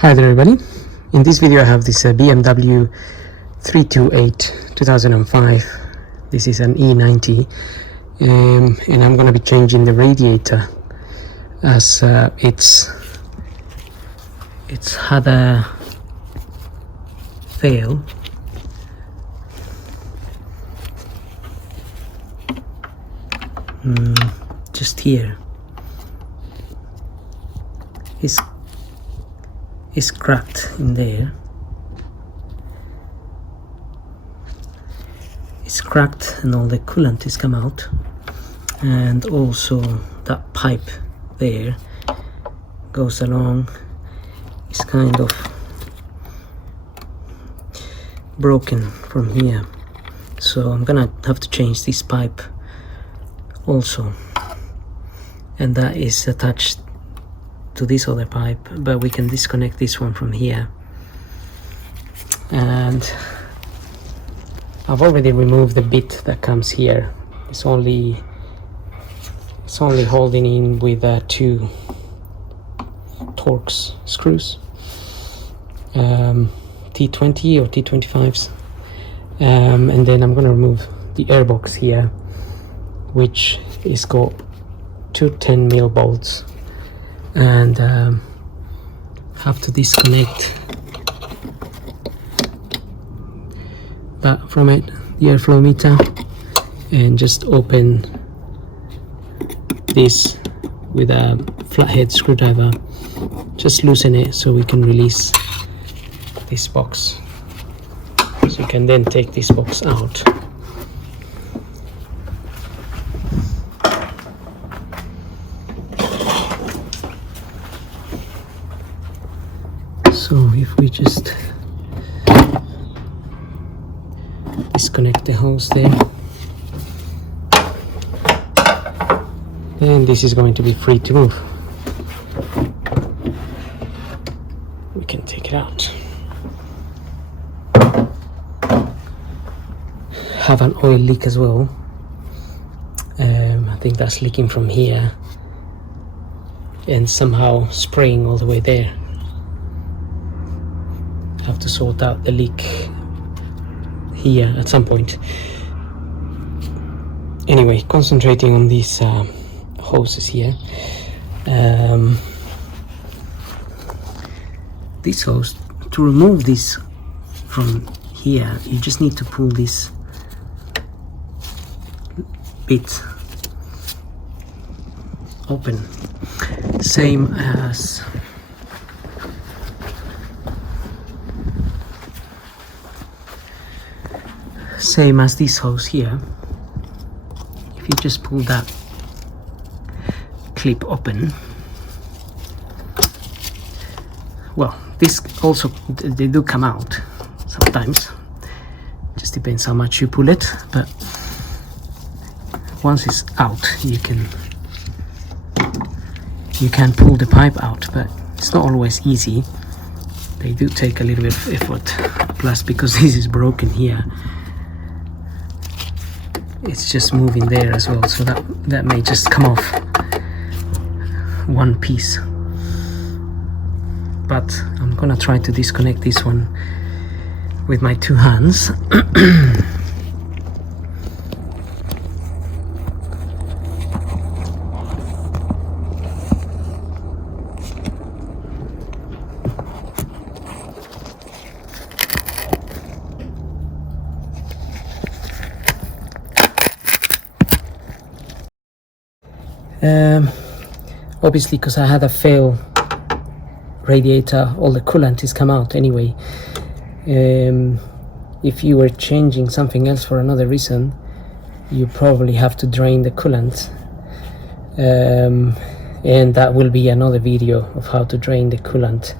Hi there everybody. In this video I have this BMW 328 2005. This is an E90 and I'm gonna be changing the radiator as it's had a fail. Just here is cracked in there. It's cracked and all the coolant is come out, and also that pipe there goes along. It's kind of broken from here, so I'm gonna have to change this pipe also, and that is attached to this other pipe, but we can disconnect this one from here. And I've already removed the bit that comes here. It's only holding in with two Torx screws, T20 or T25s, and then I'm going to remove the airbox here, which is got two 10mm bolts, and have to disconnect that from it, the airflow meter, and just open this with a flathead screwdriver. Just loosen it so we can release this box, so you can then take this box out. So if we just disconnect the hose there, then this is going to be free to move. We can take it out. Have an oil leak as well. I think that's leaking from here and somehow spraying all the way there. Have to sort out the leak here at some point. Anyway, concentrating on these hoses here. This hose, to remove this from here, you just need to pull this bit open, same as this hose here. If you just pull that clip open, well, this also, they do come out sometimes, just depends how much you pull it, but once it's out you can pull the pipe out, but it's not always easy. They do take a little bit of effort, plus because this is broken here, it's just moving there as well, so that may just come off one piece. But I'm gonna try to disconnect this one with my two hands. Obviously, because I had a fail radiator, all the coolant is come out anyway. If you were changing something else for another reason, you probably have to drain the coolant, and that will be another video of how to drain the coolant.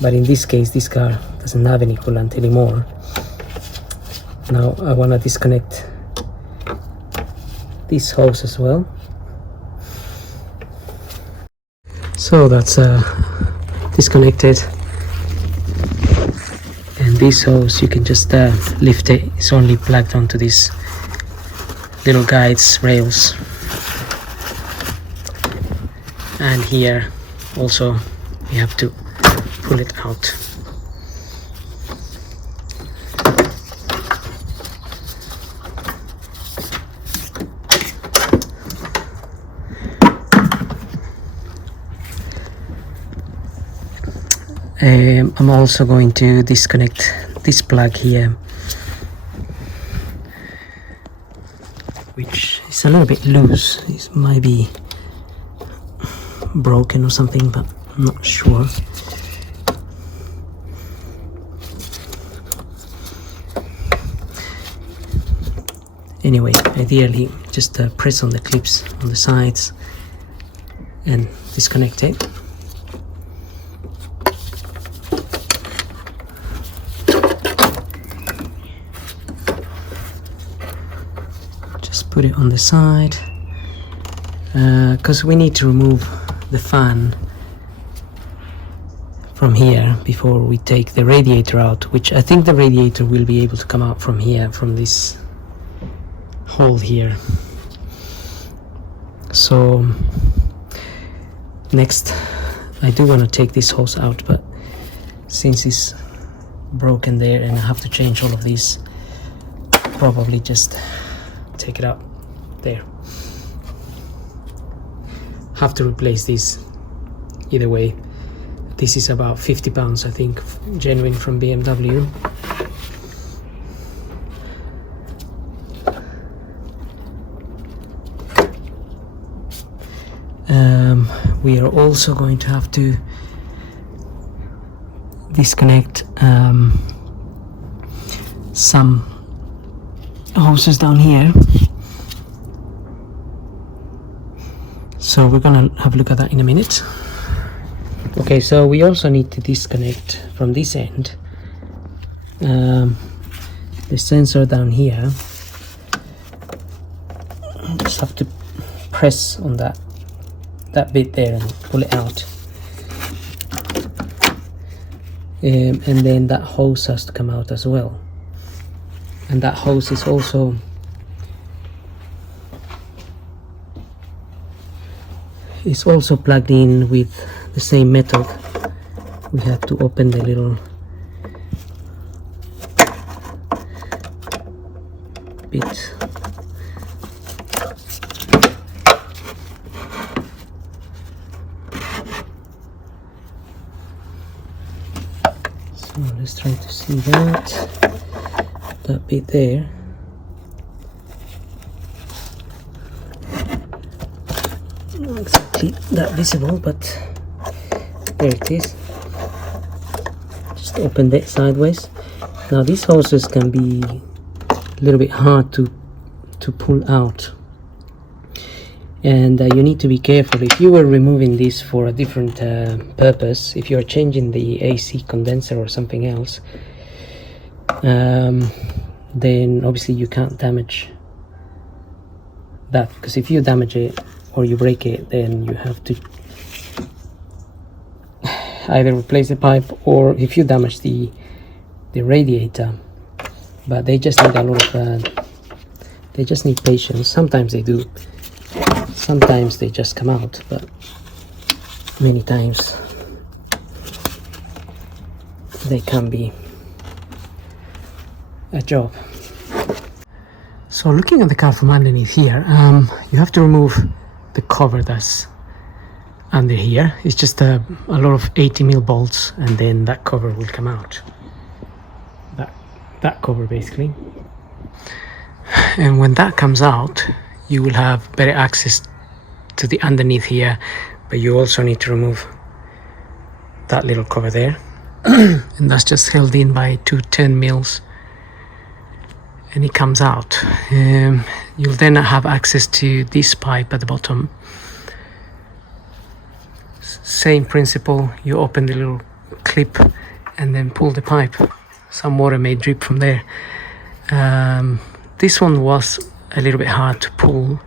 But in this case, this car doesn't have any coolant anymore. Now I want to disconnect this hose as well. So that's disconnected, and this hose, you can just lift it. It's only plugged onto these little guides rails, and here also we have to pull it out. I'm also going to disconnect this plug here, which is a little bit loose. It might be broken or something, but I'm not sure. Anyway, ideally just press on the clips on the sides and disconnect it. Just put it on the side, because we need to remove the fan from here before we take the radiator out, which I think the radiator will be able to come out from here, from this hole here. So next I do want to take this hose out, but since it's broken there and I have to change all of these, probably just take it out there. Have to replace this either way. This is about 50 pounds, I think, genuine from BMW. We are also going to have to disconnect some hoses down here. So we're gonna have a look at that in a minute. Okay, so we also need to disconnect from this end the sensor down here. Just have to press on that bit there and pull it out, and then that hose has to come out as well, and that hose is also plugged in with the same method. We have to open the little bit. So let's try to see that bit there. Not exactly that visible, but there it is. Just open that sideways. Now these hoses can be a little bit hard to pull out, and you need to be careful. If you were removing this for a different purpose, if you are changing the AC condenser or something else, then obviously you can't damage that, because if you damage it or you break it, then you have to either replace the pipe, or if you damage the radiator. But they just need a lot of they just need patience. Sometimes they do, sometimes they just come out, but many times they can be a job. So looking at the car from underneath here, you have to remove the cover that's under here. It's just a lot of 80mm bolts, and then that cover will come out. That cover basically. And when that comes out, you will have better access to the underneath here, but you also need to remove that little cover there. And that's just held in by two 10mm, and it comes out. You'll then have access to this pipe at the bottom. Same principle, you open the little clip and then pull the pipe. Some water may drip from there. This one was a little bit hard to pull,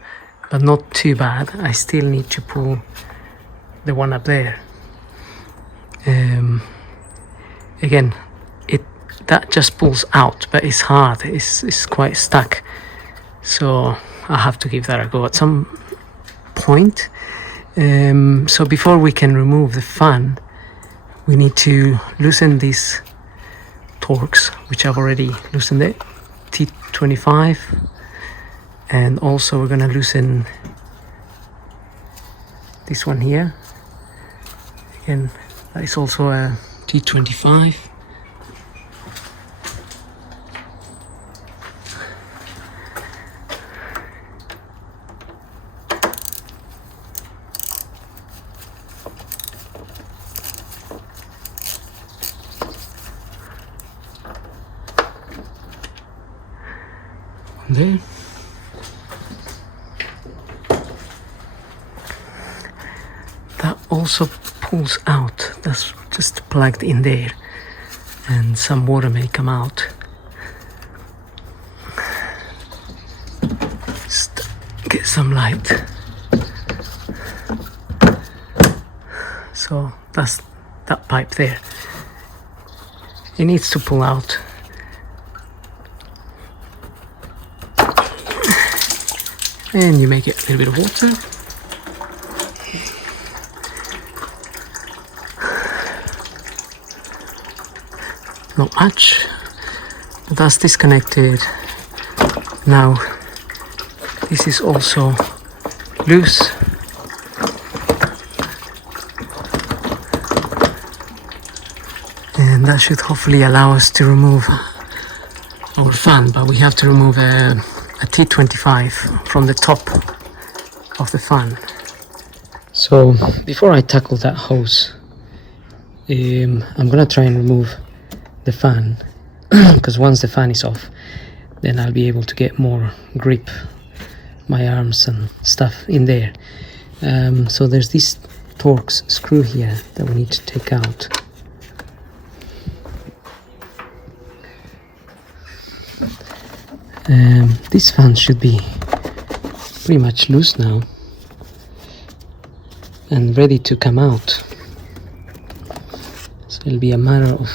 but not too bad. I still need to pull the one up there. Again, that just pulls out, but it's hard. It's quite stuck, so I have to give that a go at some point. So before we can remove the fan, we need to loosen these torques, which I've already loosened it, T25, and also we're gonna loosen this one here. Again, that is also a T25. There. That also pulls out, that's just plugged in there, and some water may come out. Just get some light. So that's that pipe there. It needs to pull out. And you make it a little bit of water. Not much. That's disconnected. Now this is also loose. And that should hopefully allow us to remove our fan, but we have to remove a T25 from the top of the fan. So before I tackle that hose, I'm gonna try and remove the fan, because once the fan is off, then I'll be able to get more grip, my arms and stuff in there. So there's this Torx screw here that we need to take out. This fan should be pretty much loose now and ready to come out, so it'll be a matter of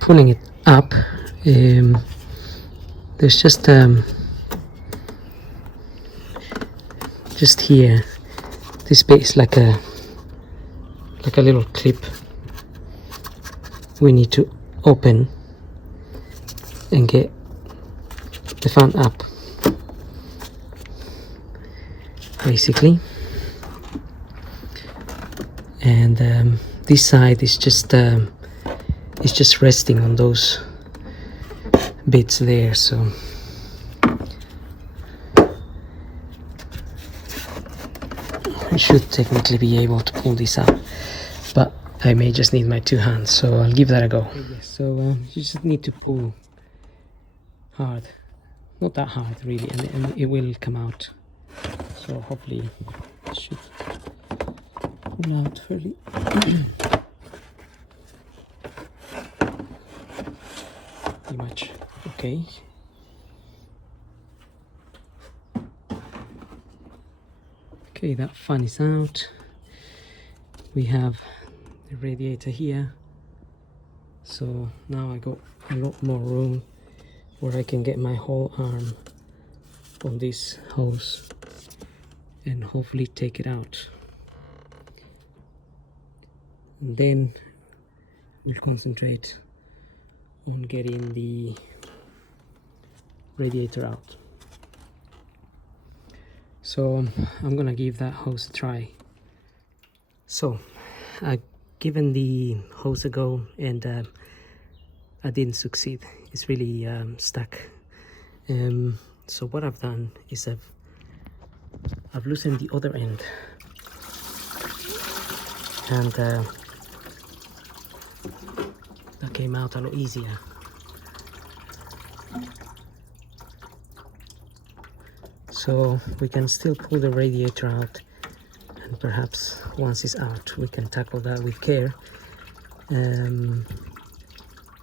pulling it up. There's just here, this bit is like a little clip we need to open and get the fan up, basically. And this side is just resting on those bits there, so I should technically be able to pull this up, but I may just need my two hands, so I'll give that a go. Yes, so you just need to pull hard, not that hard really, and it will come out. So hopefully it should pull out fairly. Pretty much okay. Okay, that fan is out. We have the radiator here, so now I got a lot more room where I can get my whole arm on this hose and hopefully take it out. And then we'll concentrate on getting the radiator out. So I'm gonna give that hose a try. So I've given the hose a go and I didn't succeed. It's really stuck. So what I've done is I've loosened the other end, and that came out a lot easier. So we can still pull the radiator out, and perhaps once it's out we can tackle that with care,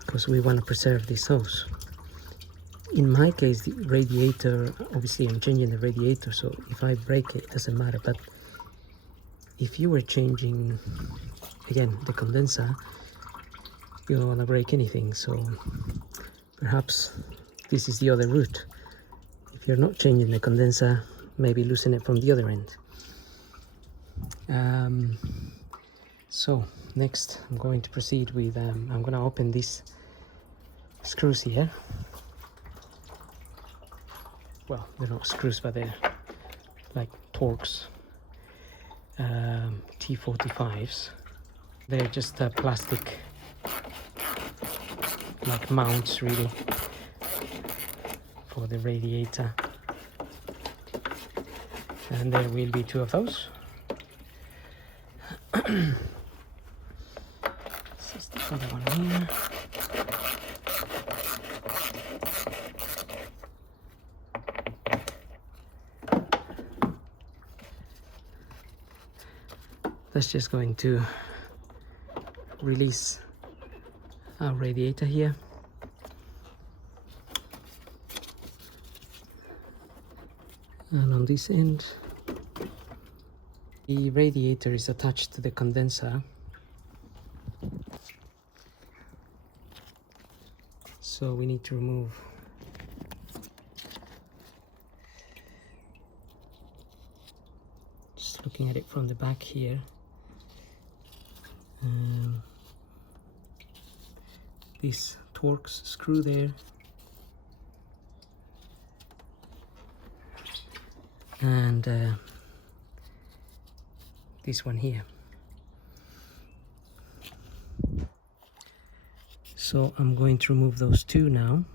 because we want to preserve this hose. In my case, the radiator, obviously I'm changing the radiator, so if I break it, it doesn't matter. But if you were changing, again, the condenser, you don't want to break anything, so perhaps this is the other route. If you're not changing the condenser, maybe loosen it from the other end. So next I'm going to proceed with I'm going to open these screws here. Well, they're not screws, but they're like Torx T45s. They're just plastic like mounts really for the radiator, and there will be 2 of those. This is the other one here. That's just going to release our radiator here. And on this end, the radiator is attached to the condenser. So we need to remove just looking at it from the back here. This Torx screw there, and this one here. So I'm going to remove those 2 now.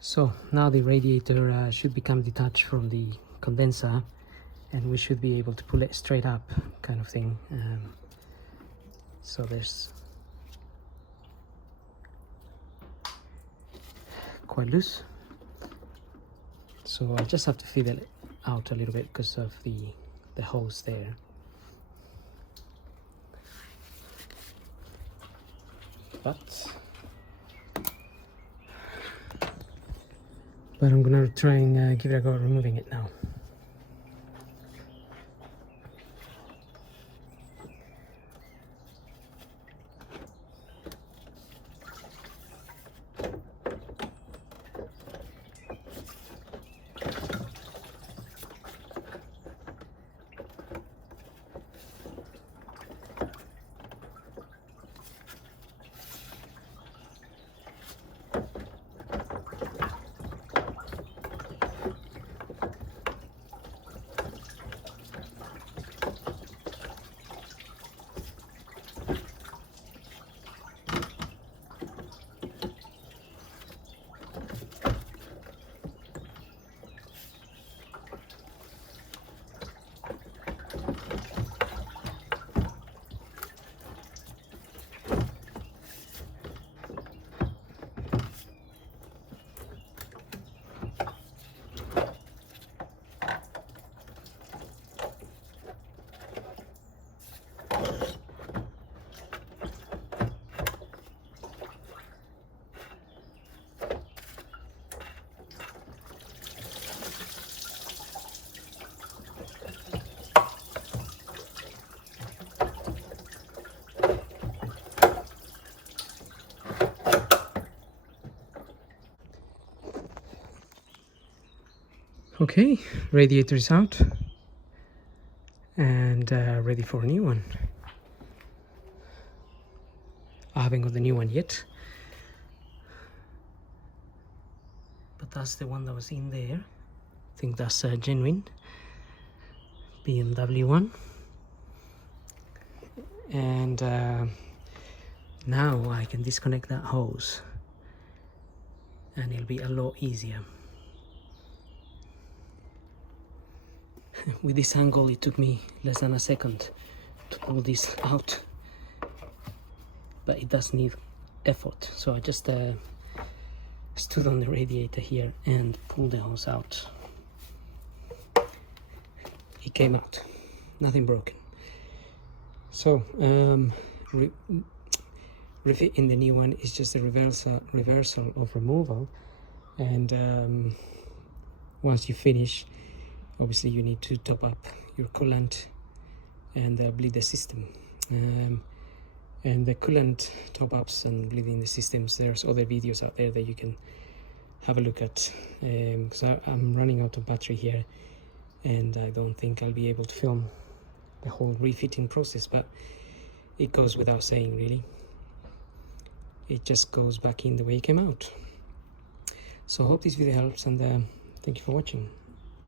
So now the radiator should become detached from the condenser, and we should be able to pull it straight up, kind of thing. So there's quite loose, so I just have to fiddle it out a little bit because of the hose there. But I'm gonna try and give it a go at removing it now. Okay, radiator is out and ready for a new one. I haven't got the new one yet, but that's the one that was in there. I think that's a genuine BMW one. And now I can disconnect that hose and it'll be a lot easier. With this angle it took me less than a second to pull this out, but it does need effort, so I just stood on the radiator here and pulled the hose out. It came out, nothing broken. So refit in the new one is just a reversal of removal, and once you finish, obviously you need to top up your coolant and bleed the system. And the coolant top-ups and bleeding the systems, there's other videos out there that you can have a look at, because I'm running out of battery here and I don't think I'll be able to film the whole refitting process, but it goes without saying really. It just goes back in the way it came out. So I hope this video helps, and thank you for watching.